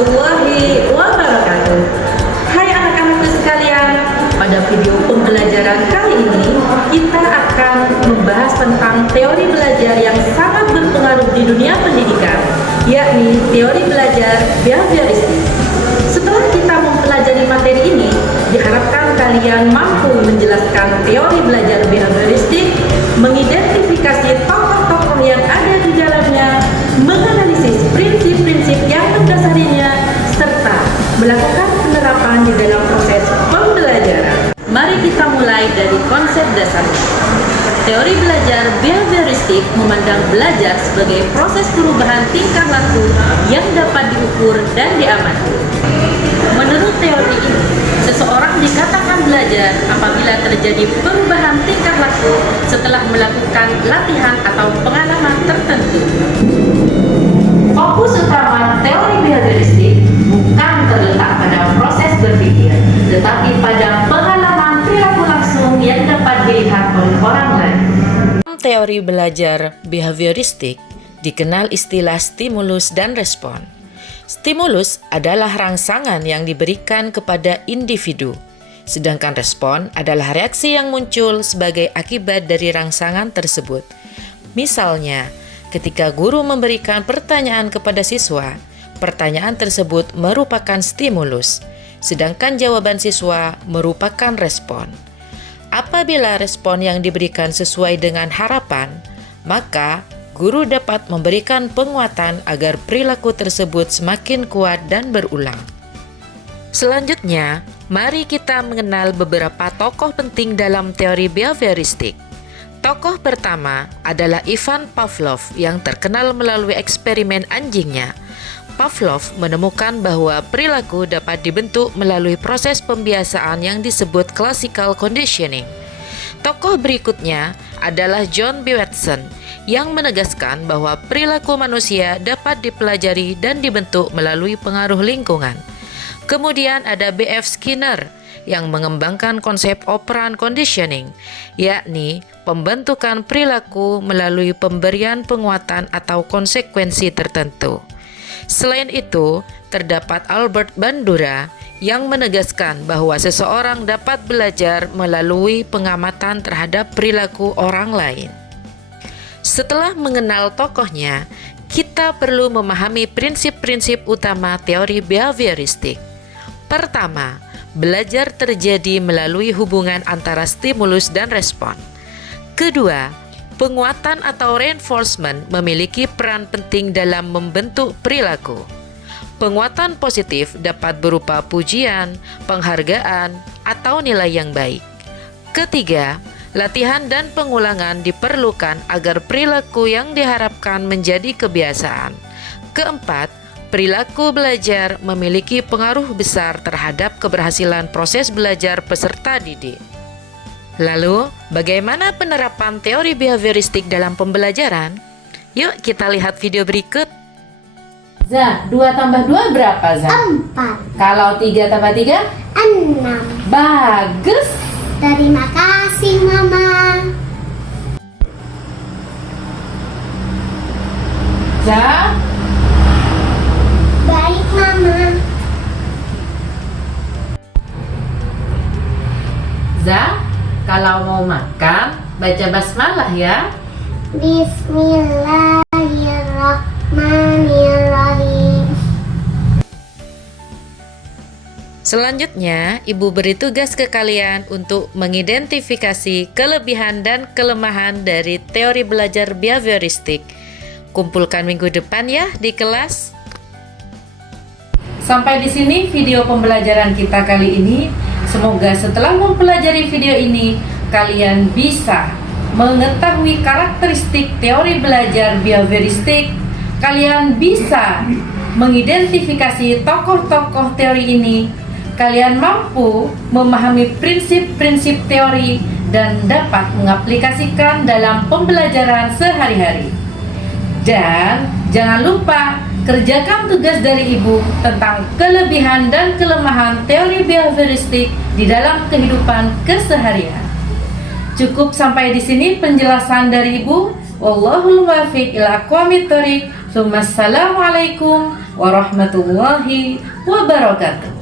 warahmatullahi wabarakatuh. Hai anak-anakku sekalian, pada video pembelajaran kali ini kita akan membahas tentang teori belajar yang sangat berpengaruh di dunia pendidikan, yakni teori belajar behavioristik. Setelah kita mempelajari materi ini, diharapkan kalian mampu menjelaskan teori belajar behavioristik, mengidentifikasi tokoh-tokoh yang ada di dalamnya, menganalisis prinsip-prinsip yang mendasarinya, serta melakukan penerapan di dalam proses pembelajaran. Mari kita mulai dari konsep dasarnya. Teori belajar behavioristik memandang belajar sebagai proses perubahan tingkah laku yang dapat diukur dan diamati. Menurut teori ini, seseorang dikatakan belajar apabila terjadi perubahan tingkah laku setelah melakukan latihan atau pengalaman tertentu. Fokus utama teori behavioristik bukan terletak pada proses berpikir, tetapi pada pengalaman perilaku langsung yang dapat dilihat oleh orang lain. Teori belajar behavioristik dikenal istilah stimulus dan respon. Stimulus adalah rangsangan yang diberikan kepada individu, sedangkan respon adalah reaksi yang muncul sebagai akibat dari rangsangan tersebut. Misalnya, ketika guru memberikan pertanyaan kepada siswa, pertanyaan tersebut merupakan stimulus, sedangkan jawaban siswa merupakan respon. Apabila respon yang diberikan sesuai dengan harapan, maka guru dapat memberikan penguatan agar perilaku tersebut semakin kuat dan berulang. Selanjutnya, mari kita mengenal beberapa tokoh penting dalam teori behavioristik. Tokoh pertama adalah Ivan Pavlov yang terkenal melalui eksperimen anjingnya. Pavlov menemukan bahwa perilaku dapat dibentuk melalui proses pembiasaan yang disebut classical conditioning. Tokoh berikutnya adalah John B. Watson yang menegaskan bahwa perilaku manusia dapat dipelajari dan dibentuk melalui pengaruh lingkungan. Kemudian ada B.F. Skinner yang mengembangkan konsep operant conditioning, yakni pembentukan perilaku melalui pemberian penguatan atau konsekuensi tertentu. Selain itu, terdapat Albert Bandura yang menegaskan bahwa seseorang dapat belajar melalui pengamatan terhadap perilaku orang lain. Setelah mengenal tokohnya, kita perlu memahami prinsip-prinsip utama teori behavioristik. Pertama, belajar terjadi melalui hubungan antara stimulus dan respon. Kedua, penguatan atau reinforcement memiliki peran penting dalam membentuk perilaku. Penguatan positif dapat berupa pujian, penghargaan, atau nilai yang baik. Ketiga, latihan dan pengulangan diperlukan agar perilaku yang diharapkan menjadi kebiasaan. Keempat, perilaku belajar memiliki pengaruh besar terhadap keberhasilan proses belajar peserta didik. Lalu, bagaimana penerapan teori behavioristik dalam pembelajaran? Yuk kita lihat video berikut. Za, 2 tambah 2 berapa, Za? 4. Kalau 3 tambah 3? 6. Bagus. Terima kasih, Mama. Za, Baik, Mama. Za, kalau mau makan, baca basmalah ya. Bismillahirrahmanirrahim. Selanjutnya, Ibu beri tugas ke kalian untuk mengidentifikasi kelebihan dan kelemahan dari teori belajar behavioristik. Kumpulkan minggu depan ya di kelas. Sampai di sini video pembelajaran kita kali ini. Semoga setelah mempelajari video ini, kalian bisa mengetahui karakteristik teori belajar behavioristik. Kalian bisa mengidentifikasi tokoh-tokoh teori ini. Kalian mampu memahami prinsip-prinsip teori dan dapat mengaplikasikan dalam pembelajaran sehari-hari. Dan jangan lupa kerjakan tugas dari Ibu tentang kelebihan dan kelemahan teori behavioristik di dalam kehidupan keseharian. Cukup sampai di sini penjelasan dari Ibu. Wallahul muwaffiq ila aqwamit thoriq. Assalamualaikum warahmatullahi wabarakatuh.